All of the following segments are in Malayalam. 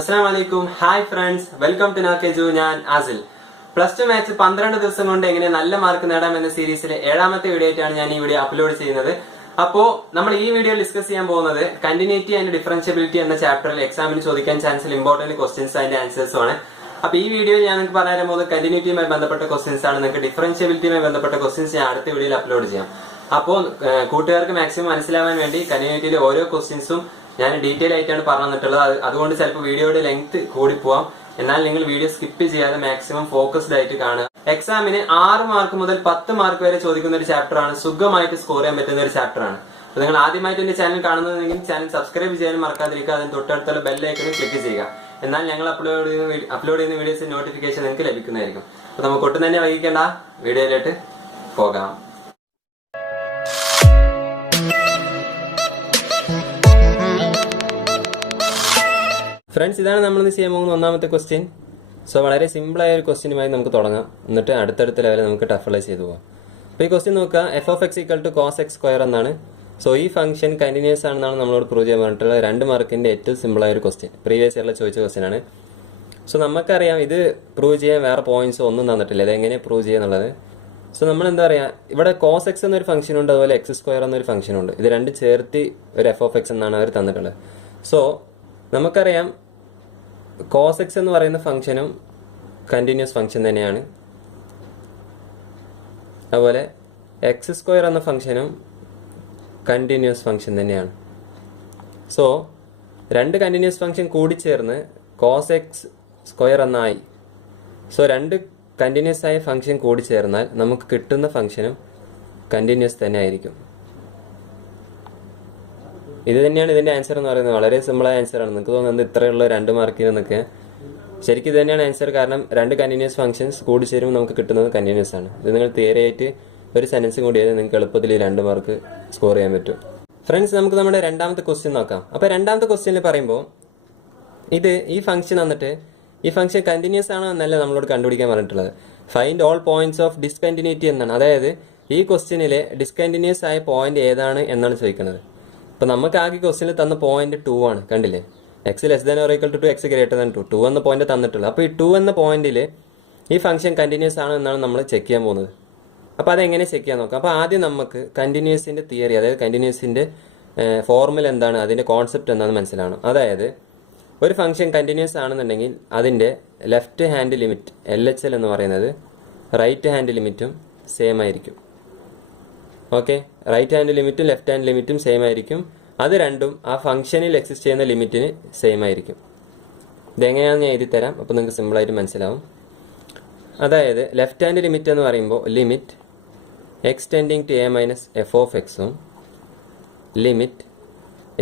Assalamualaikum. Hi friends. Welcome to Nakeju. ഞാൻ ആസിൽ. പ്ലസ് ടു മാത്സ് 12 ദിവസം കൊണ്ട് എങ്ങനെ നല്ല മാർക്ക് നേടാം എന്ന സീരീസിലെ 7ാമത്തെ വീഡിയോ ആയിട്ടാണ് ഞാൻ ഈ വീഡിയോ അപ്ലോഡ് ചെയ്യുന്നത്. അപ്പോൾ നമ്മൾ ഈ വീഡിയോ ഡിസ്കസ് ചെയ്യാൻ പോകുന്നത് കണ്ടിന്യൂറ്റി ആൻഡ് ഡിഫറൻഷ്യബിലിറ്റി എന്ന ചാപ്റ്ററിൽ എക്സാമിന് ചോദിക്കാൻ ചാൻസ് ഇമ്പോർട്ടന്റ് ക്വസ്റ്റ്യൻസ് അതിന്റെ ആൻസേഴ്സും ആണ്. അപ്പൊ ഈ വീഡിയോയിൽ ഞാൻ നിങ്ങൾക്ക് പറയാൻ പോകുന്നത് കണ്ടിന്യൂറ്റിയുമായി ബന്ധപ്പെട്ട ക്വസ്റ്റ്യൻസ് ആണ്. നിങ്ങൾക്ക് ഡിഫറൻഷ്യബിലിറ്റിയുമായി ബന്ധപ്പെട്ട ക്വസ്റ്റ്യൻസ് ഞാൻ അടുത്ത വീഡിയോയിൽ അപ്ലോഡ് ചെയ്യാം. അപ്പോൾ കൂട്ടുകാർക്ക് മാക്സിമം മനസ്സിലാവാൻ വേണ്ടി കണ്ടിന്യൂറ്റിയിലെ ഓരോ ക്വസ്റ്റ്യൻസും ഞാൻ ഡീറ്റെയിൽ ആയിട്ടാണ് പറഞ്ഞു തന്നിട്ടുള്ളത്. അതുകൊണ്ട് ചിലപ്പോൾ വീഡിയോയുടെ ലെങ്ത് കൂടിപ്പോവാം. എന്നാൽ നിങ്ങൾ വീഡിയോ സ്കിപ്പ് ചെയ്യാതെ മാക്സിമം ഫോക്കസ്ഡ് ആയിട്ട് കാണുക. എക്സാമിന് 6 മാർക്ക് മുതൽ 10 മാർക്ക് വരെ ചോദിക്കുന്ന ഒരു ചാപ്റ്റർ ആണ്. സുഖമായിട്ട് സ്കോർ ചെയ്യാൻ പറ്റുന്ന ഒരു ചാപ്റ്റർ ആണ്. അപ്പൊ നിങ്ങൾ ആദ്യമായിട്ട് എന്റെ ചാനൽ കാണുന്നതെങ്കിൽ ചാനൽ സബ്സ്ക്രൈബ് ചെയ്യാനും മറക്കാതിരിക്കുക. അതിന് തൊട്ടടുത്തുള്ള ബെൽ ഐക്കണിൽ ക്ലിക്ക് ചെയ്യുക. എന്നാൽ ഞങ്ങൾ അപ്ലോഡ് ചെയ്യുന്ന വീഡിയോസിന്റെ നോട്ടിഫിക്കേഷൻ നിങ്ങൾക്ക് ലഭിക്കുന്നതായിരിക്കും. അപ്പൊ നമുക്ക് ഒട്ടും തന്നെ വൈകിക്കേണ്ട, വീഡിയോയിലേക്ക് പോകാം. ഫ്രണ്ട്സ്, ഇതാണ് നമ്മൾ ഇന്ന് ചെയ്യാൻ പോകുന്ന ഒന്നാമത്തെ ക്വസ്റ്റ്യൻ. സോ വളരെ സിമ്പിളായ ഒരു ക്വസ്റ്റ്യനുമായി നമുക്ക് തുടങ്ങാം. എന്നിട്ട് അടുത്തടുത്ത ലെവലിൽ നമുക്ക് ടഫലൈസ് ചെയ്തു പോകാം. അപ്പോൾ ഈ ക്വസ്റ്റ്യൻ നോക്കുക, F of X equal to cos X square എന്നാണ്. സോ ഈ ഫംഗ്ഷൻ കണ്ടിന്യൂസ് ആണെന്നാണ് നമ്മളോട് പ്രൂവ് ചെയ്യാൻ പറഞ്ഞിട്ടുള്ള 2 മാർക്കിന്റെ ഏറ്റവും സിമ്പിളായ ഒരു ക്വസ്റ്റ്യൻ. പ്രീവിയസ് ഇയറിൽ ചോദിച്ച ക്വസ്റ്റ്യൻ ആണ്. സോ നമുക്കറിയാം ഇത് പ്രൂവ് ചെയ്യാൻ വേറെ പോയിന്റ്സ് ഒന്നും തന്നിട്ടില്ല. ഇത് എങ്ങനെ പ്രൂവ് ചെയ്യുന്നുള്ളത്. സോ നമ്മൾ എന്താ പറയുക, ഇവിടെ കോസ് എക്സ് എന്നൊരു ഫംഗ്ഷൻ ഉണ്ട്, അതുപോലെ എക്സ് സ്ക്വയർ എന്നൊരു ഫംഗ്ഷൻ ഉണ്ട്. ഇത് രണ്ടും ചേർത്ത് ഒരു എഫ് ഓഫ് എക്സ് എന്നാണ് അവർ തന്നിട്ടുള്ളത്. സോ നമുക്കറിയാം കോസ് എക്സ് എന്ന് പറയുന്ന ഫംഗ്ഷനും കണ്ടിന്യൂസ് ഫംഗ്ഷൻ തന്നെയാണ്. അതുപോലെ എക്സ് സ്ക്വയർ എന്ന ഫംഗ്ഷനും കണ്ടിന്യൂസ് ഫംഗ്ഷൻ തന്നെയാണ്. സോ 2 കണ്ടിന്യൂസ് ഫംഗ്ഷൻ കൂടിച്ചേർന്ന് കോസ് എക്സ് സ്ക്വയർ എന്നായി. സോ 2 കണ്ടിന്യൂസ് ആയ ഫംഗ്ഷൻ കൂടിച്ചേർന്നാൽ നമുക്ക് കിട്ടുന്ന ഫംഗ്ഷനും കണ്ടിന്യൂസ് തന്നെ ആയിരിക്കും. ഇത് തന്നെയാണ് ഇതിന്റെ ആൻസർ എന്ന് പറയുന്നത്. വളരെ സിമ്പിളായ ആൻസറാണ്. നിങ്ങൾക്ക് തോന്നുന്നത് ഇത്രയുള്ള 2 മാർക്കിന് എന്നൊക്കെ. ശരിക്കും ഇത് തന്നെയാണ് ആൻസർ. കാരണം 2 കണ്ടിന്യൂസ് ഫംഗ്ഷൻസ് കൂടി ചേരുമ്പോൾ നമുക്ക് കിട്ടുന്നത് കണ്ടിന്യൂസ് ആണ്. ഇത് നിങ്ങൾ തിയറി ആയിട്ട് ഒരു സെന്റൻസ് കൂടി ചെയ്ത് നിങ്ങൾക്ക് എളുപ്പത്തിൽ 2 മാർക്ക് സ്കോർ ചെയ്യാൻ പറ്റും. ഫ്രണ്ട്സ്, നമുക്ക് നമ്മുടെ രണ്ടാമത്തെ ക്വസ്റ്റ്യൻ നോക്കാം. അപ്പോൾ രണ്ടാമത്തെ ക്വസ്റ്റ്യനിൽ പറയുമ്പോൾ ഈ ഫംഗ്ഷൻ വന്നിട്ട് ഈ ഫംഗ്ഷൻ കണ്ടിന്യൂസ് ആണോ എന്നല്ല നമ്മളോട് കണ്ടുപിടിക്കാൻ പറഞ്ഞിട്ടുള്ളത്. Find all points of discontinuity എന്നാണ്. അതായത് ഈ ക്വസ്റ്റ്യനിലെ ഡിസ്കണ്ടിന്യൂസ് ആയ പോയിന്റ് ഏതാണ് എന്നാണ് ചോദിക്കുന്നത്. അപ്പോൾ നമുക്ക് ആകെ ക്വസ്റ്റ്യനിൽ തന്ന പോയിന്റ് 2 ആണ്. കണ്ടില്ലേ, X less than or equal to 2, X greater than 2 എന്ന പോയിന്റ് തന്നിട്ടുള്ളത്. അപ്പോൾ ഈ 2 എന്ന പോയിന്റിൽ ഈ ഫംഗ്ഷൻ കണ്ടിന്യൂസ് ആണോ എന്നാണ് നമ്മൾ ചെക്ക് ചെയ്യാൻ പോകുന്നത്. അപ്പോൾ അതെങ്ങനെ ചെക്ക് ചെയ്യാൻ നോക്കാം. അപ്പോൾ ആദ്യം നമുക്ക് കണ്ടിന്യൂസിന്റെ തിയറി, അതായത് കണ്ടിന്യൂസിന്റെ ഫോർമുല എന്താണ്, അതിന്റെ കോൺസെപ്റ്റ് എന്താണെന്ന് മനസ്സിലാവണം. അതായത് ഒരു ഫംഗ്ഷൻ കണ്ടിന്യൂസ് ആണെന്നുണ്ടെങ്കിൽ അതിന്റെ ലെഫ്റ്റ് ഹാൻഡ് ലിമിറ്റ് LHL എന്ന് പറയുന്നത് റൈറ്റ് ഹാൻഡ് ലിമിറ്റും സെയിം ആയിരിക്കും. ഓക്കെ, റൈറ്റ് ഹാൻഡ് ലിമിറ്റും ലെഫ്റ്റ് ഹാൻഡ് ലിമിറ്റും സെയിം ആയിരിക്കും. അത് രണ്ടും ആ ഫംഗ്ഷനിൽ എക്സിസ്റ്റ് ചെയ്യുന്ന ലിമിറ്റിന് സെയിം ആയിരിക്കും. ഇതെങ്ങനെയാണെന്ന് ഞാൻ എഴുതി തരാം, അപ്പോൾ നിങ്ങൾക്ക് സിമ്പിളായിട്ട് മനസ്സിലാവും. അതായത് ലെഫ്റ്റ് ഹാൻഡ് ലിമിറ്റ് എന്ന് പറയുമ്പോൾ limit x tending to a minus F of എക്സും limit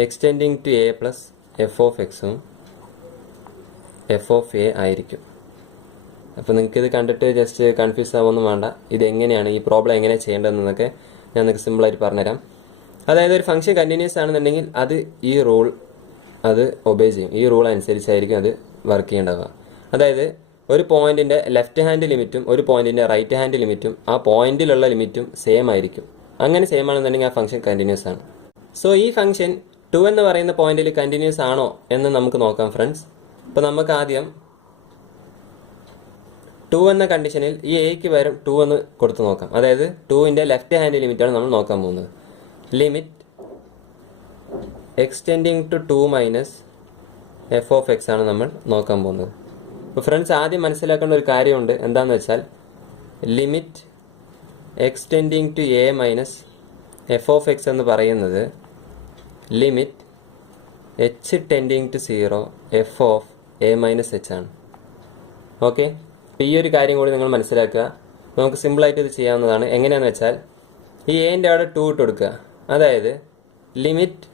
x tending to a plus f of എക്സും എഫ് ഓഫ് എ ആയിരിക്കും. അപ്പോൾ നിങ്ങൾക്കിത് കണ്ടിട്ട് ജസ്റ്റ് കൺഫ്യൂസ് ആവുമൊന്നും വേണ്ട. ഇതെങ്ങനെയാണ് ഈ പ്രോബ്ലം എങ്ങനെ ചെയ്യേണ്ടതെന്നൊക്കെ ഞാൻ നിങ്ങൾക്ക് സിമ്പിളായിട്ട് പറഞ്ഞുതരാം. അതായത് ഒരു ഫംഗ്ഷൻ കണ്ടിന്യൂസ് ആണെന്നുണ്ടെങ്കിൽ അത് ഈ റൂൾ അത് ഒബേ ചെയ്യും. ഈ റൂൾ അനുസരിച്ചായിരിക്കും അത് വർക്ക് ചെയ്യേണ്ടത്. അതായത് ഒരു പോയിന്റിന്റെ ലെഫ്റ്റ് ഹാൻഡ് ലിമിറ്റും ഒരു പോയിന്റിന്റെ റൈറ്റ് ഹാൻഡ് ലിമിറ്റും ആ പോയിന്റിലുള്ള ലിമിറ്റും സെയിം ആയിരിക്കും. അങ്ങനെ സെയിം ആണെന്നുണ്ടെങ്കിൽ ആ ഫംഗ്ഷൻ കണ്ടിന്യൂസ് ആണ്. സോ ഈ ഫംഗ്ഷൻ 2 എന്ന് പറയുന്ന പോയിന്റിൽ കണ്ടിന്യൂസ് ആണോ എന്ന് നമുക്ക് നോക്കാം ഫ്രണ്ട്സ്. അപ്പോൾ നമുക്ക് ആദ്യം 2 എന്ന കണ്ടീഷനിൽ ഈ എക്ക് പകരം 2 എന്ന് കൊടുത്ത് നോക്കാം. അതായത് 2ന്റെ ലെഫ്റ്റ് ഹാൻഡ് ലിമിറ്റാണ് നമ്മൾ നോക്കാൻ പോകുന്നത്. Limit extending to 2 minus F of X ആണ് നമ്മൾ നോക്കാൻ പോകുന്നത്. അപ്പോൾ ഫ്രണ്ട്സ്, ആദ്യം മനസ്സിലാക്കേണ്ട ഒരു കാര്യമുണ്ട്. എന്താണെന്ന് വെച്ചാൽ limit extending to a minus F of x എന്ന് പറയുന്നത് limit h tending to 0 f of a minus h ആണ്. ഓക്കെ, ഈ ഒരു കാര്യം കൂടി നിങ്ങൾ മനസ്സിലാക്കുക. നമുക്ക് സിമ്പിളായിട്ട് ഇത് ചെയ്യാവുന്നതാണ്. എങ്ങനെയാണെന്ന് വെച്ചാൽ ഈ എൻ്റെ അവിടെ 2 ഇട്ട് കൊടുക്കുക. അതായത് limit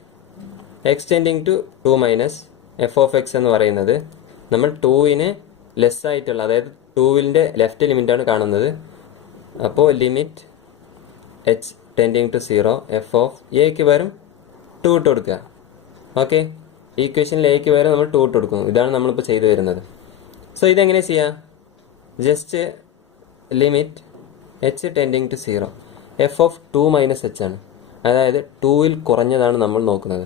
extending to 2 minus F of x എന്ന് പറയുന്നത് നമ്മൾ 2ന് ലെസ് ആയിട്ടുള്ള, അതായത് 2ന്റെ ലെഫ്റ്റ് ലിമിറ്റാണ് കാണുന്നത്. അപ്പോൾ limit h tending to 0 f of എക്ക് പകരം 2 ഇട്ട് കൊടുക്കുക. ഓക്കെ, ഈ ഇക്വേഷനിൽ എക്ക് പകരം നമ്മൾ 2 ഇട്ട് കൊടുക്കുന്നു. ഇതാണ് നമ്മളിപ്പോൾ ചെയ്തു വരുന്നത്. സോ ഇതെങ്ങനെ ചെയ്യാം? Just limit h tending to 0 f of 2 minus h ആണ്. അതായത് 2ൽ കുറഞ്ഞതാണ് നമ്മൾ നോക്കുന്നത്.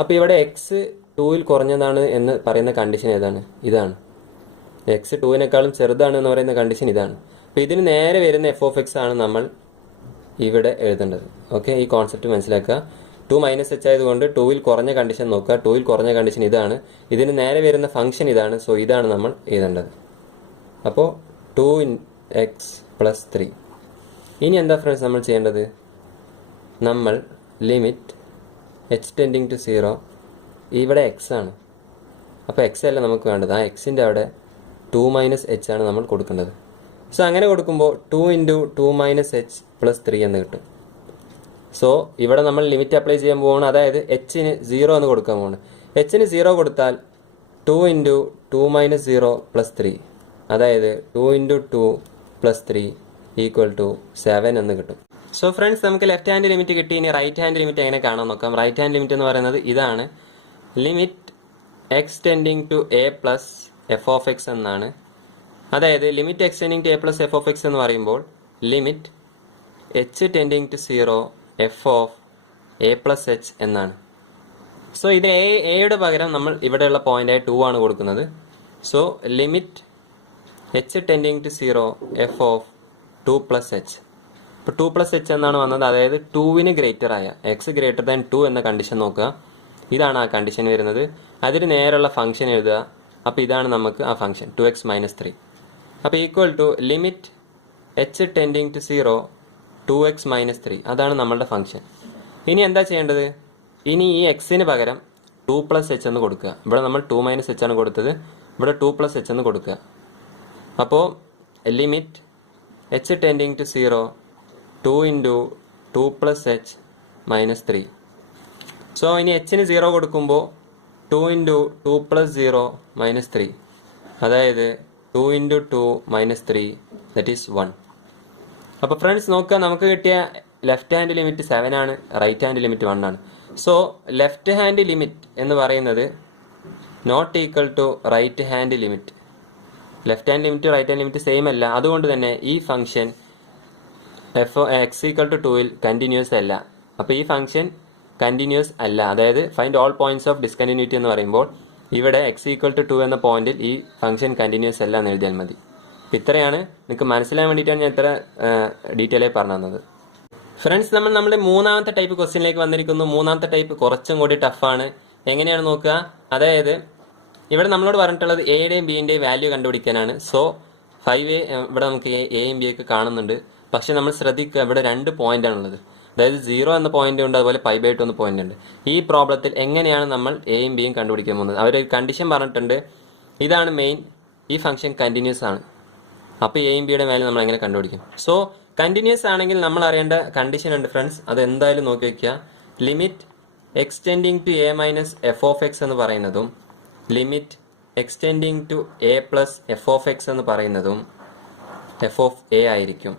അപ്പോൾ ഇവിടെ എക്സ് 2ൽ കുറഞ്ഞതാണ് എന്ന് പറയുന്ന കണ്ടീഷൻ ഏതാണ്? ഇതാണ്. എക്സ് 2വിനേക്കാളും ചെറുതാണ് എന്ന് പറയുന്ന കണ്ടീഷൻ ഇതാണ്. അപ്പോൾ ഇതിന് നേരെ വരുന്ന എഫ് ഓഫ് എക്സ് ആണ് നമ്മൾ ഇവിടെ എഴുതേണ്ടത്. ഓക്കെ, ഈ കോൺസെപ്റ്റ് മനസ്സിലാക്കുക. 2 മൈനസ് എച്ച് ആയതുകൊണ്ട് 2ൽ കുറഞ്ഞ കണ്ടീഷൻ നോക്കുക. 2ൽ കുറഞ്ഞ കണ്ടീഷൻ ഇതാണ്. ഇതിന് നേരെ വരുന്ന ഫംഗ്ഷൻ ഇതാണ്. സോ ഇതാണ് നമ്മൾ എഴുതേണ്ടത്. അപ്പോൾ 2x + 3. ഇനി എന്താ ഫ്രണ്ട്സ് നമ്മൾ ചെയ്യേണ്ടത്? നമ്മൾ ലിമിറ്റ് h ടെൻഡിങ് ടു 0, ഇവിടെ എക്സ് ആണ്. അപ്പോൾ എക്സ് അല്ല നമുക്ക് വേണ്ടത്. ആ എക്സിൻ്റെ അവിടെ 2 മൈനസ് എച്ച് ആണ് നമ്മൾ കൊടുക്കേണ്ടത്. സോ അങ്ങനെ കൊടുക്കുമ്പോൾ 2 × 2 മൈനസ് എച്ച് + 3 എന്ന് കിട്ടും. സോ ഇവിടെ നമ്മൾ ലിമിറ്റ് അപ്ലൈ ചെയ്യാൻ പോവാണ്. അതായത് എച്ചിന് 0 എന്ന് കൊടുക്കാൻ പോവാണ്. എച്ചിന് 0 കൊടുത്താൽ 2 × 2 മൈനസ് 0 + 3, അതായത് 2 × 2 + 3 = 7 എന്ന് കിട്ടും. സോ ഫ്രണ്ട്സ്, നമുക്ക് ലെഫ്റ്റ് ഹാൻഡ് ലിമിറ്റ് കിട്ടി. ഇനി റൈറ്റ് ഹാൻഡ് ലിമിറ്റ് എങ്ങനെ കാണാൻ നോക്കാം. റൈറ്റ് ഹാൻഡ് ലിമിറ്റ് എന്ന് പറയുന്നത് ഇതാണ്. Limit x tending to a plus f of x എന്നാണ്. അതായത് limit x tending to a plus f of x എന്ന് പറയുമ്പോൾ limit h tending to 0 f of a plus h എന്നാണ്. സോ ഇത് എയുടെ പകരം നമ്മൾ ഇവിടെയുള്ള പോയിന്റായി 2 ആണ് കൊടുക്കുന്നത്. So limit h tending to 0 f of 2 + h. ഇപ്പോൾ 2 + h എന്നാണ് വന്നത്. അതായത് 2വിന് ഗ്രേറ്റർ ആയ എക്സ് ഗ്രേറ്റർ ദാൻ 2 എന്ന കണ്ടീഷൻ നോക്കുക. ഇതാണ് ആ കണ്ടീഷൻ വരുന്നത്. അതിന് നേരെയുള്ള ഫംഗ്ഷൻ എഴുതുക. അപ്പോൾ ഇതാണ് നമുക്ക് ആ ഫംഗ്ഷൻ 2x - 3. അപ്പോൾ equal to limit h tending to 0 2x - 3. അതാണ് നമ്മളുടെ ഫംഗ്ഷൻ. ഇനി എന്താ ചെയ്യേണ്ടത്? ഇനി ഈ എക്സിന് പകരം 2 + h എന്ന് കൊടുക്കുക. ഇവിടെ നമ്മൾ 2 - h ആണ് കൊടുത്തത്. ഇവിടെ 2 + h എന്ന് കൊടുക്കുക. അപ്പോൾ limit h tending to 0 2 × 2 + h - 3. So ഇനി എച്ചിന് 0 കൊടുക്കുമ്പോൾ 2 × 2 + 0 - 3, അതായത് 2 × 2 - 3 ദറ്റ് ഈസ് 1. അപ്പോൾ ഫ്രണ്ട്സ് നോക്കുക, നമുക്ക് കിട്ടിയ ലെഫ്റ്റ് ഹാൻഡ് ലിമിറ്റ് 7 ആണ്, റൈറ്റ് ഹാൻഡ് ലിമിറ്റ് 1 ആണ്. സോ ലെഫ്റ്റ് ഹാൻഡ് ലിമിറ്റ് എന്ന് പറയുന്നത് not equal to right hand limit. Left hand limit right hand limit same അല്ല. അതുകൊണ്ട് തന്നെ ഈ ഫംഗ്ഷൻ x = 2ൽ കണ്ടിന്യൂസ് അല്ല. അപ്പോൾ ഈ ഫംഗ്ഷൻ കണ്ടിന്യൂസ് അല്ല. അതായത് find all points of discontinuity എന്ന് പറയുമ്പോൾ ഇവിടെ x = 2 എന്ന പോയിന്റിൽ ഈ ഫംഗ്ഷൻ കണ്ടിന്യൂസ് അല്ല എന്ന് എഴുതിയാൽ മതി. ഇത്രയാണ്, നിങ്ങൾക്ക് മനസ്സിലാൻ വേണ്ടിയിട്ടാണ് ഞാൻ ഇത്ര ഡീറ്റെയിൽ ആയി പറഞ്ഞു തന്നത്. ഫ്രണ്ട്സ്, നമ്മൾ നമ്മുടെ മൂന്നാമത്തെ ടൈപ്പ് ക്വസ്റ്റ്യനിലേക്ക് വന്നിരിക്കുന്നു. മൂന്നാമത്തെ ടൈപ്പ് കുറച്ചും കൂടി ടഫാണ്. എങ്ങനെയാണ് നോക്കുക? അതായത് ഇവിടെ നമ്മളോട് പറഞ്ഞിട്ടുള്ളത് എയുടെയും ബിയുടെയും വാല്യൂ കണ്ടുപിടിക്കാനാണ്. സോ 5a ഇവിടെ നമുക്ക് എയും ബി ഒക്കെ കാണുന്നുണ്ട്. പക്ഷെ നമ്മൾ ശ്രദ്ധിക്കുക, ഇവിടെ 2 പോയിന്റാണുള്ളത്. അതായത് 0 എന്ന പോയിന്റ് ഉണ്ട്, അതുപോലെ π/2 എന്ന പോയിന്റ് ഉണ്ട്. ഈ പ്രോബ്ലത്തിൽ എങ്ങനെയാണ് നമ്മൾ എയും ബിയും കണ്ടുപിടിക്കാൻ പോകുന്നത്? അവർ കണ്ടീഷൻ പറഞ്ഞിട്ടുണ്ട്. ഇതാണ് മെയിൻ. ഈ ഫംഗ്ഷൻ കണ്ടിന്യൂസ് ആണ്. അപ്പോൾ എയും ബിയുടെ വാല്യൂ നമ്മൾ എങ്ങനെ കണ്ടുപിടിക്കും? സോ കണ്ടിന്യൂസ് ആണെങ്കിൽ നമ്മൾ അറിയേണ്ട കണ്ടീഷൻ ഉണ്ട് ഫ്രണ്ട്സ്. അത് എന്തായാലും നോക്കി വയ്ക്കുക. Limit x tending to a - f of x എന്ന് പറയുന്നതും limit x tending to a + f of x എന്ന് പറയുന്നതും f of a ആയിരിക്കും.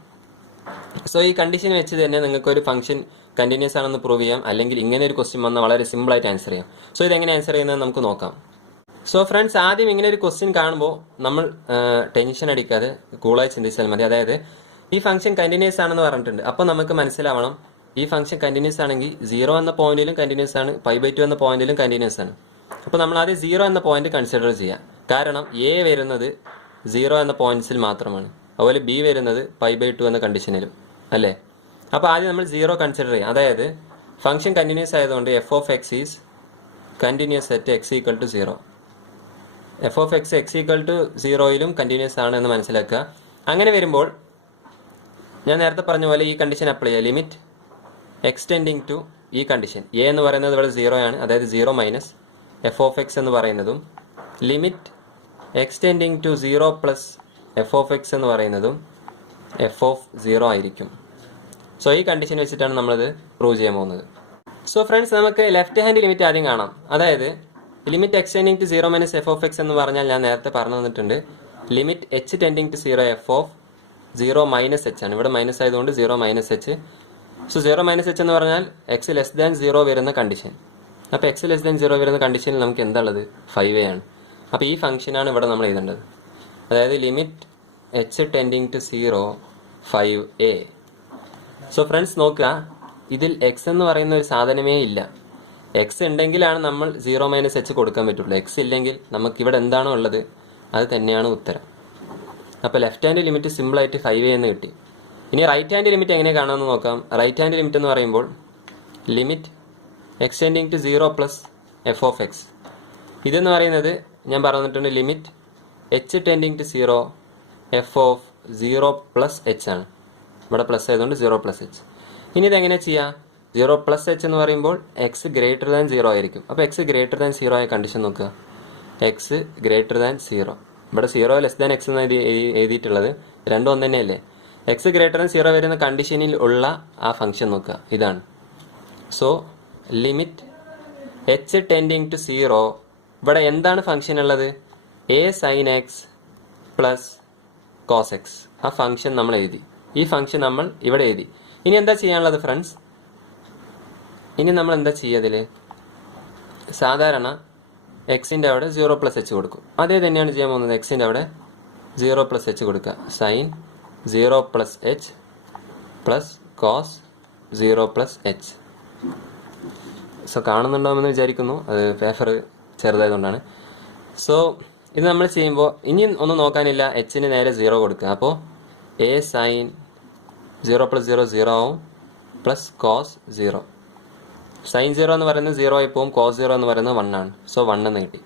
സോ ഈ കണ്ടീഷൻ വെച്ച് തന്നെ നിങ്ങൾക്ക് ഒരു ഫംഗ്ഷൻ കണ്ടിന്യൂസ് ആണെന്ന് പ്രൂവ് ചെയ്യാം. അല്ലെങ്കിൽ ഇങ്ങനെ ഒരു ക്വസ്റ്റ്യൻ വന്നാൽ വളരെ സിമ്പിൾ ആയിട്ട് ആൻസർ ചെയ്യാം. സോ ഇതെങ്ങനെ ആൻസർ ചെയ്യുന്നത് നമുക്ക് നോക്കാം. സോ ഫ്രണ്ട്സ്, ആദ്യം ഇങ്ങനെ ഒരു ക്വസ്റ്റ്യൻ കാണുമ്പോൾ നമ്മൾ ടെൻഷൻ അടിക്കാതെ കൂളായി ചിന്തിച്ചാൽ മതി. അതായത് ഈ ഫംഗ്ഷൻ കണ്ടിന്യൂസ് ആണെന്ന് പറഞ്ഞിട്ടുണ്ട്. അപ്പോൾ നമുക്ക് മനസ്സിലാവണം ഈ ഫംഗ്ഷൻ കണ്ടിന്യൂസ് ആണെങ്കിൽ 0 എന്ന പോയിന്റിലും കണ്ടിന്യൂസ് ആണ്, π/2 എന്ന പോയിന്റിലും കണ്ടിന്യൂസ് ആണ്. അപ്പോൾ നമ്മൾ ആദ്യം 0 എന്ന പോയിന്റ് കൺസിഡർ ചെയ്യാം. കാരണം എ വരുന്നത് 0 എന്ന പോയിന്റ്സിൽ മാത്രമാണ്, അതുപോലെ ബി വരുന്നത് π/2 എന്ന കണ്ടീഷനിലും അല്ലേ. അപ്പോൾ ആദ്യം നമ്മൾ 0 കൺസിഡർ ചെയ്യാം. അതായത് ഫംഗ്ഷൻ കണ്ടിന്യൂസ് ആയതുകൊണ്ട് f of x is continuous at x = 0. f of x = 0യിലും കണ്ടിന്യൂസ് ആണ് എന്ന് മനസ്സിലാക്കുക. അങ്ങനെ വരുമ്പോൾ ഞാൻ നേരത്തെ പറഞ്ഞ പോലെ ഈ കണ്ടീഷൻ അപ്ലൈ ചെയ്യുക. ലിമിറ്റ് എക്സ് ടെൻഡിങ് ടു ഈ കണ്ടീഷൻ എ എന്ന് പറയുന്നത് ഇവിടെ 0 ആണ്, അതായത് 0 - f of x എന്ന് പറയുന്നതും limit x tending to 0 + f of x എന്ന് പറയുന്നതും f of 0 ആയിരിക്കും. സോ ഈ കണ്ടീഷൻ വെച്ചിട്ടാണ് നമ്മളിത് പ്രൂവ് ചെയ്യാൻ പോകുന്നത്. സോ ഫ്രണ്ട്സ്, നമുക്ക് ലെഫ്റ്റ് ഹാൻഡ് ലിമിറ്റ് ആദ്യം കാണാം. അതായത് limit x tending to 0 - f of x എന്ന് പറഞ്ഞാൽ ഞാൻ നേരത്തെ പറഞ്ഞു തന്നിട്ടുണ്ട്. Limit h tending to 0 f of 0 - h ആണ്. ഇവിടെ മൈനസ് ആയതുകൊണ്ട് 0 - h. സോ 0 - h എന്ന് പറഞ്ഞാൽ x <0 വരുന്ന കണ്ടീഷൻ. അപ്പോൾ x <0 വരുന്ന കണ്ടീഷനിൽ നമുക്ക് എന്താ ഉള്ളത്? 5a ആണ്. അപ്പോൾ ഈ ഫംഗ്ഷനാണ് ഇവിടെ നമ്മൾ എഴുതേണ്ടത്. അതായത് limit h tending to 0 5a. So friends നോക്കുക, ഇതിൽ x എന്ന് പറയുന്ന ഒരു സാധനമേ ഇല്ല. എക്സ് ഉണ്ടെങ്കിലാണ് നമ്മൾ 0 മൈനസ് എച്ച് കൊടുക്കാൻ പറ്റുള്ളൂ. എക്സ് ഇല്ലെങ്കിൽ നമുക്ക് ഇവിടെ എന്താണോ ഉള്ളത് അത് തന്നെയാണ് ഉത്തരം. അപ്പോൾ ലെഫ്റ്റ് ഹാൻഡ് ലിമിറ്റ് സിമ്പിളായിട്ട് 5a എന്ന് കിട്ടി. ഇനി റൈറ്റ് ഹാൻഡ് ലിമിറ്റ് എങ്ങനെ കാണാമെന്ന് നോക്കാം. റൈറ്റ് ഹാൻഡ് ലിമിറ്റ് എന്ന് പറയുമ്പോൾ limit extending to 0 plus f of x. ഇതെന്ന് പറയുന്നത് ഞാൻ പറഞ്ഞിട്ടുണ്ട് limit h tending to 0 f of 0 plus h ആണ്. ഇവിടെ പ്ലസ് ആയതുകൊണ്ട് 0 പ്ലസ് എച്ച്. ഇനി ഇതെങ്ങനെ ചെയ്യാം? 0 പ്ലസ് എച്ച് എന്ന് പറയുമ്പോൾ എക്സ് ഗ്രേറ്റർ ദാൻ 0 ആയിരിക്കും. അപ്പോൾ എക്സ് ഗ്രേറ്റർ ദാൻ 0 ആയ കണ്ടീഷൻ നോക്കുക. X greater than 0. ഇവിടെ 0 ലെസ് ദാൻ എക്സ് എന്ന് എഴുതിയിട്ടുള്ളത് രണ്ടും ഒന്ന് തന്നെയല്ലേ. എക്സ് ഗ്രേറ്റർ ദാൻ 0 വരുന്ന കണ്ടീഷനിൽ ഉള്ള ആ ഫംഗ്ഷൻ നോക്കുക. ഇതാണ്. So limit h tending to 0. ഇവിടെ എന്താണ് ഫംഗ്ഷൻ ഉള്ളത്? A sine x plus cos x. ആ ഫംഗ്ഷൻ നമ്മൾ എഴുതി. ഈ ഫംഗ്ഷൻ നമ്മൾ ഇവിടെ എഴുതി. ഇനി എന്താ ചെയ്യാനുള്ളത് ഫ്രണ്ട്സ്? ഇനി നമ്മൾ എന്താ ചെയ്യുക? അതിൽ സാധാരണ എക്സിൻ്റെ അവിടെ 0 പ്ലസ് എച്ച് കൊടുക്കും. അതേ തന്നെയാണ് ചെയ്യാൻ പോകുന്നത്. എക്സിൻ്റെ അവിടെ 0 പ്ലസ് എച്ച് കൊടുക്കുക. Sine 0 plus h plus cos 0 plus h. So കാണുന്നുണ്ടാവുമെന്ന് വിചാരിക്കുന്നു. അത് പേപ്പർ ചെറുതായതുകൊണ്ടാണ്. സോ ഇത് നമ്മൾ ചെയ്യുമ്പോൾ ഇനി ഒന്നും നോക്കാനില്ല. എച്ചിന് നേരെ 0 കൊടുക്കുക. അപ്പോൾ എ സൈൻ 0 പ്ലസ് 0 0 ആവും പ്ലസ് കോസ് 0. സൈൻ 0 എന്ന് പറയുന്നത് 0 ആയി പോവും. കോസ് 0 എന്ന് പറയുന്നത് 1 ആണ്. സോ 1 എന്ന് കിട്ടി.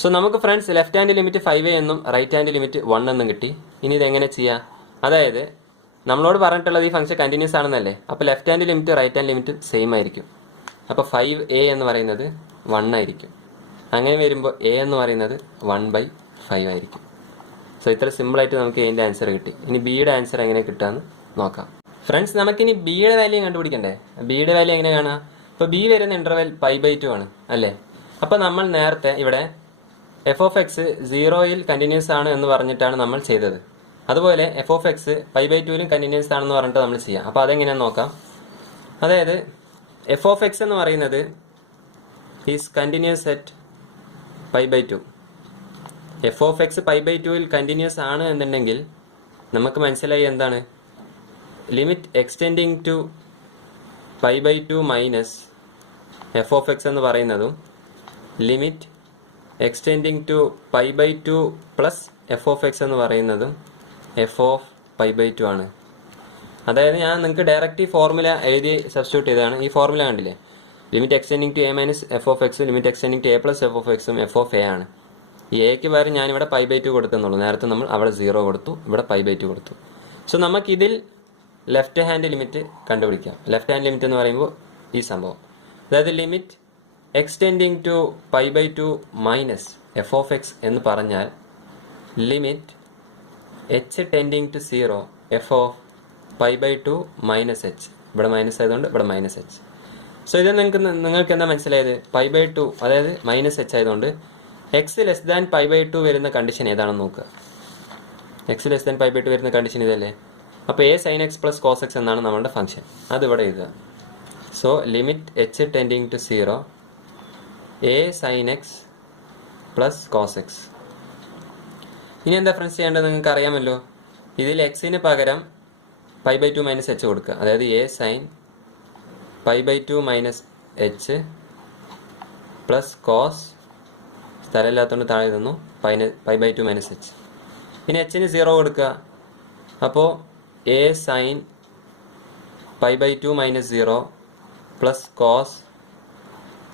സോ നമുക്ക് friends left hand limit 5a എന്നും റൈറ്റ് ഹാൻഡ് ലിമിറ്റ് 1 എന്നും കിട്ടി. ഇനി ഇതെങ്ങനെ ചെയ്യാം? അതായത് നമ്മളോട് പറഞ്ഞിട്ടുള്ളത് ഈ ഫംഗ്ഷൻ കണ്ടിന്യൂസ് ആണെന്നല്ലേ. അപ്പോൾ left hand limit right hand limit same ആയിരിക്കും. അപ്പോൾ 5a എന്ന് പറയുന്നത് 1 ആയിരിക്കും. അങ്ങനെ വരുമ്പോൾ a എന്ന് പറയുന്നത് 1/5 ആയിരിക്കും. സോ ഇത്ര സിമ്പിളായിട്ട് നമുക്ക് എന്റെ ആൻസർ കിട്ടി. ഇനി ബിയുടെ ആൻസർ എങ്ങനെ കിട്ടാന്ന് നോക്കാം. ഫ്രണ്ട്സ് നമുക്കിനി ബിയുടെ വാല്യൂ കണ്ടുപിടിക്കണ്ടേ? ബിയുടെ വാല്യൂ എങ്ങനെ കാണാം? ഇപ്പോൾ ബി വരുന്ന ഇന്റർവെൽ π/2 ആണ് അല്ലേ. അപ്പോൾ നമ്മൾ നേരത്തെ ഇവിടെ എഫ് ഓഫ് എക്സ് 0യിൽ കണ്ടിന്യൂസ് ആണ് എന്ന് പറഞ്ഞിട്ടാണ് നമ്മൾ ചെയ്തത്. അതുപോലെ എഫ് ഓഫ് എക്സ് π/2ലും കണ്ടിന്യൂസ് ആണെന്ന് പറഞ്ഞിട്ട് നമ്മൾ ചെയ്യാം. അപ്പോൾ അതെങ്ങനെയാന്ന് നോക്കാം. അതായത് എഫ് ഓഫ് എക്സ് എന്ന് പറയുന്നത് is continuous at π/2. F of x π/2ൽ കണ്ടിന്യൂസ് ആണ് എന്നുണ്ടെങ്കിൽ നമുക്ക് മനസ്സിലായി എന്താണ്? Limit extending to π/2 minus F of x എന്ന് പറയുന്നതും limit extending to π/2 plus f of x എന്ന് പറയുന്നതും എഫ് ഓഫ് π/2 ആണ്. അതായത് ഞാൻ നിങ്ങൾക്ക് ഡയറക്റ്റ് ഈ ഫോർമുല എഴുതി സബ്സ്റ്റിറ്റ്യൂട്ട് ചെയ്തതാണ്. ഈ ഫോർമുല കണ്ടില്ലേ? Limit extending to a minus F of x, limit extending to a plus f of എക്സും എഫ് ഓഫ് എ ആണ്. ഈ എക്ക് പകരം ഞാനിവിടെ π/2 കൊടുത്തെന്നുള്ളൂ. നേരത്തെ നമ്മൾ അവിടെ 0 കൊടുത്തു, ഇവിടെ π/2 കൊടുത്തു. സോ നമുക്കിതിൽ ലെഫ്റ്റ് ഹാൻഡ് ലിമിറ്റ് കണ്ടുപിടിക്കാം. ലെഫ്റ്റ് ഹാൻഡ് ലിമിറ്റ് എന്ന് പറയുമ്പോൾ ഈ സംഭവം, അതായത് limit extending to π/2 minus F of x എന്ന് പറഞ്ഞാൽ limit h tending to 0 f of π/2 minus h. ഇവിടെ മൈനസ് ആയതുകൊണ്ട് ഇവിടെ മൈനസ് എച്ച്. സോ ഇത് നിങ്ങൾക്ക് എന്താ മനസ്സിലായത്? π/2 അതായത് മൈനസ് എച്ച് ആയതുകൊണ്ട് എക്സ് ലെസ് ദാൻ π/2 വരുന്ന കണ്ടീഷൻ ഏതാണെന്ന് നോക്കുക. എക്സ് ലെസ് ദാൻ π/2 വരുന്ന കണ്ടീഷൻ ഇതല്ലേ. അപ്പോൾ a sine x plus cos x എന്നാണ് നമ്മുടെ ഫംഗ്ഷൻ. അതിവിടെ എഴുതുക. So limit h tending to 0 a sine x plus cos x. ഇനി എന്താ ഫ്രണ്ട്സ് ചെയ്യേണ്ടത്? നിങ്ങൾക്ക് അറിയാമല്ലോ. ഇതിൽ എക്സിന് പകരം π/2 മൈനസ് എച്ച് കൊടുക്കുക. അതായത് a sine π/2 minus h plus cos, സ്ഥലമില്ലാത്തതുകൊണ്ട് താഴെ തന്നു, π/2 മൈനസ് എച്ച്. ഇനി എച്ചിന് 0 കൊടുക്കുക. അപ്പോൾ a sine π/2 minus 0 plus cos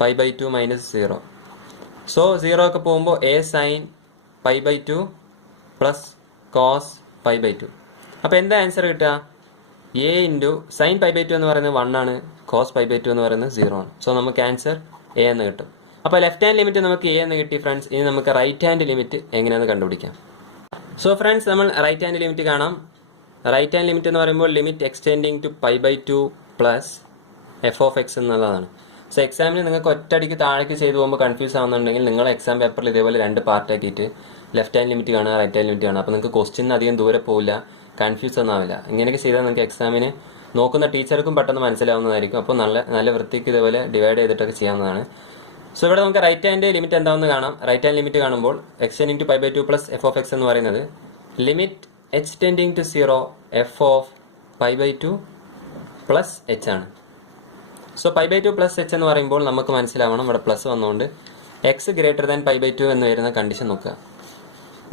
π/2 minus 0. So 0 ഒക്കെ പോകുമ്പോൾ എ സൈൻ π/2 പ്ലസ് കോസ് π/2. അപ്പോൾ എന്താ ആൻസർ കിട്ടുക? എ ഇൻറ്റു സൈൻ π/2 എന്ന് പറയുന്നത് 1 ആണ്, കോസ് π/2 എന്ന് പറയുന്നത് 0 ആണ്. സോ നമുക്ക് ആൻസർ എ എന്ന് കിട്ടും. അപ്പോൾ ലെഫ്റ്റ് ഹാൻഡ് ലിമിറ്റ് നമുക്ക് എ എന്ന് കിട്ടി ഫ്രണ്ട്സ്. ഇനി നമുക്ക് റൈറ്റ് ഹാൻഡ് ലിമിറ്റ് എങ്ങനെയാണെന്ന് കണ്ടുപിടിക്കാം. സോ ഫ്രണ്ട്സ് നമ്മൾ റൈറ്റ് ഹാൻഡ് ലിമിറ്റ് കാണാം. റൈറ്റ് ഹാൻഡ് ലിമിറ്റ് എന്ന് പറയുമ്പോൾ limit extending to π/2 plus f of x എന്നുള്ളതാണ്. സോ എക്സാമിന് നിങ്ങൾക്ക് ഒറ്റയടിക്ക് താഴേക്ക് ചെയ്തു പോകുമ്പോൾ കൺഫ്യൂസ് ആവുന്നുണ്ടെങ്കിൽ നിങ്ങൾ എക്സാം പേപ്പറിൽ ഇതേപോലെ 2 പാർട്ടാക്കിയിട്ട് ലെഫ്റ്റ് ഹാൻഡ് ലിമിറ്റ് കാണുക, റൈറ്റ് ഹാൻഡ് ലിമിറ്റ് കാണുക. അപ്പോൾ നിങ്ങൾക്ക് ക്വസ്റ്റ്യൻ അധികം ദൂരെ പോവില്ല, കൺഫ്യൂസ് ഒന്നും ആവില്ല. ഇങ്ങനെയൊക്കെ ചെയ്താൽ നിങ്ങൾക്ക് എക്സാമിന് നോക്കുന്ന ടീച്ചർക്കും പെട്ടെന്ന് മനസ്സിലാവുന്നതായിരിക്കും. അപ്പോൾ നല്ല വൃത്തിക്ക് ഇതേപോലെ ഡിവൈഡ് ചെയ്തിട്ടൊക്കെ ചെയ്യാവുന്നതാണ്. സോ ഇവിടെ നമുക്ക് റൈറ്റ് ഹാൻഡ് ലിമിറ്റ് എന്താണെന്ന് കാണാം. റൈറ്റ് ഹാൻഡ് ലിമിറ്റ് കാണുമ്പോൾ x tending to π/2 plus f of x എന്ന് പറയുന്നത് limit h tending to 0 f of π/2 plus h ആണ്. So pi by 2 plus h എന്ന് പറയുമ്പോൾ നമുക്ക് മനസ്സിലാവണം ഇവിടെ പ്ലസ് വന്നുകൊണ്ട് x greater than pi by 2 എന്ന് വരുന്ന കണ്ടീഷൻ നോക്കുക.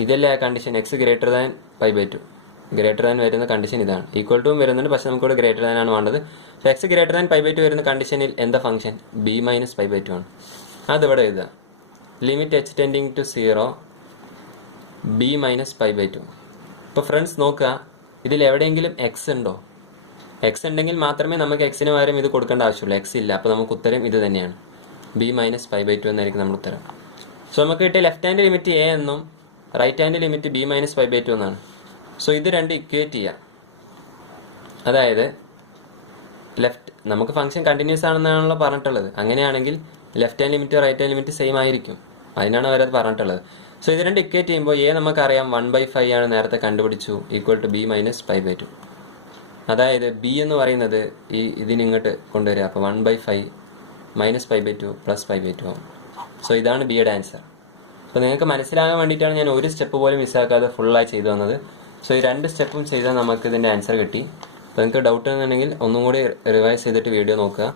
ഇതല്ലേ ആ condition, x greater than pi by 2. Greater than വരുന്ന കണ്ടീഷൻ ഇതാണ്. ഈക്വൽ ടു വരുന്നുണ്ട്, പക്ഷെ നമുക്കിവിടെ ഗ്രേറ്റർ ദാൻ ആണ് വേണ്ടത്. X greater than pi by 2 വരുന്ന കണ്ടീഷനിൽ എന്താ function? B minus pi by 2 ആണ്. അതിവിടെ എഴുതുക. Limit h tending to 0 b minus pi by 2. ഇപ്പോൾ ഫ്രണ്ട്സ് നോക്കുക, ഇതിൽ എവിടെയെങ്കിലും എക്സ് ഉണ്ടോ? എക്സ് ഉണ്ടെങ്കിൽ മാത്രമേ നമുക്ക് എക്സിന് പകരം ഇത് കൊടുക്കേണ്ട ആവശ്യമുള്ളൂ. എക്സ് ഇല്ല, അപ്പോൾ നമുക്ക് ഉത്തരം ഇത് തന്നെയാണ്, ബി മൈനസ് പൈ ബൈ 2 എന്നായിരിക്കും നമ്മുടെ ഉത്തരം. സോ നമുക്ക് കിട്ടിയ ലെഫ്റ്റ് ഹാൻഡ് ലിമിറ്റ് എ എന്നും right hand limit b minus pi by 2 എന്നാണ്. സോ ഇത് രണ്ട് ഇക്വേറ്റ് ചെയ്യുക. അതായത് നമുക്ക് ഫംഗ്ഷൻ കണ്ടിന്യൂസ് ആണെന്നാണല്ലോ പറഞ്ഞിട്ടുള്ളത്. അങ്ങനെയാണെങ്കിൽ left hand limit right hand limit same ആയിരിക്കും. അതിനാണ് അവരത് പറഞ്ഞിട്ടുള്ളത്. സോ ഇത് രണ്ട് ഇക്വേറ്റ് ചെയ്യുമ്പോൾ എ നമുക്കറിയാം 1/5 ആണ്, നേരത്തെ കണ്ടുപിടിച്ചു, equal to b minus pi by 2. അതായത് ബി എന്ന് പറയുന്നത് ഇതിനിങ്ങോട്ട് കൊണ്ടുവരിക. അപ്പോൾ 1/5 minus pi by 2 plus pi by 2 ആവും. സോ ഇതാണ് ബിയുടെ ആൻസർ. അപ്പോൾ നിങ്ങൾക്ക് മനസ്സിലാകാൻ വേണ്ടിയിട്ടാണ് ഞാൻ ഒരു സ്റ്റെപ്പ് പോലും മിസ്സാക്കാതെ ഫുള്ളായി ചെയ്തു വന്നത്. സോ ഈ രണ്ട് സ്റ്റെപ്പും ചെയ്താൽ നമുക്ക് ഇതിൻ്റെ ആൻസർ കിട്ടി. അപ്പോൾ നിങ്ങൾക്ക് ഡൗട്ട് ഉണ്ടെന്നുണ്ടെങ്കിൽ ഒന്നും കൂടി റിവൈസ് ചെയ്തിട്ട് വീഡിയോ നോക്കുക.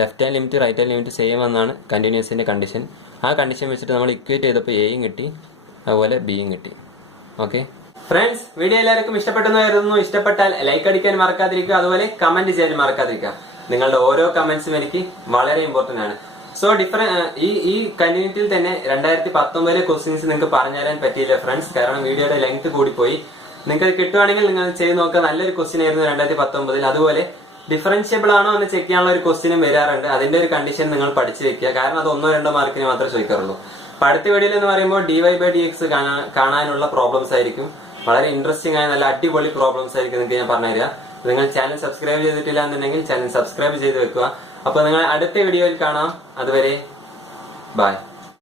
Left hand limit right hand limit same എന്നാണ് കണ്ടിന്യൂസിൻ്റെ കണ്ടീഷൻ. ആ കണ്ടീഷൻ വെച്ചിട്ട് നമ്മൾ ഇക്വേറ്റ് ചെയ്തപ്പോൾ എയും കിട്ടി, അതുപോലെ ബിയും കിട്ടി. ഓക്കെ ഫ്രണ്ട്സ്, വീഡിയോ എല്ലാവർക്കും ഇഷ്ടപ്പെട്ടെന്ന് കരുതുന്നു. ഇഷ്ടപ്പെട്ടാൽ ലൈക്ക് അടിക്കാൻ മറക്കാതിരിക്കുക, അതുപോലെ കമന്റ് ചെയ്യാൻ മറക്കാതിരിക്കുക. നിങ്ങളുടെ ഓരോ കമന്റ്സും എനിക്ക് വളരെ ഇമ്പോർട്ടന്റ് ആണ്. സോ ഈ കണ്ടിന്യൂറ്റിയിൽ തന്നെ 2019 ക്വസ്റ്റ്യൻസ് നിങ്ങൾക്ക് പറഞ്ഞുതരാൻ പറ്റിയില്ല ഫ്രണ്ട്സ്, കാരണം വീഡിയോയുടെ ലെങ്ത് കൂടിപ്പോയി. നിങ്ങൾക്ക് കിട്ടുവാണെങ്കിൽ നിങ്ങൾ ചെയ്ത് നോക്കുക. നല്ലൊരു ക്വസ്റ്റ്യൻ ആയിരുന്നു 2019. അതുപോലെ ഡിഫറൻഷ്യബിൾ ആണോ എന്ന് ചെക്ക് ചെയ്യാനുള്ള ഒരു ക്വസ്റ്റ്യനും വരാറുണ്ട്. അതിന്റെ ഒരു കണ്ടീഷൻ നിങ്ങൾ പഠിച്ചു വെക്കുക, കാരണം അത് 1-2 മാർക്കിന് മാത്രമേ ചോദിക്കാറുള്ളൂ. അപ്പൊ അടുത്ത വീഡിയോയിൽ എന്ന് പറയുമ്പോൾ dy/dx കാണാനുള്ള പ്രോബ്ലംസ് ആയിരിക്കും. വളരെ ഇൻട്രസ്റ്റിംഗ് ആയ നല്ല അടിപൊളി പ്രോബ്ലംസ് ആയിരിക്കും നിങ്ങൾക്ക് ഞാൻ പറഞ്ഞുതരാം. നിങ്ങൾ ചാനൽ സബ്സ്ക്രൈബ് ചെയ്തിട്ടില്ല എന്നുണ്ടെങ്കിൽ ചാനൽ സബ്സ്ക്രൈബ് ചെയ്ത് വെക്കുക. അപ്പൊ നിങ്ങൾ അടുത്ത വീഡിയോയിൽ കാണാം. അതുവരെ ബൈ.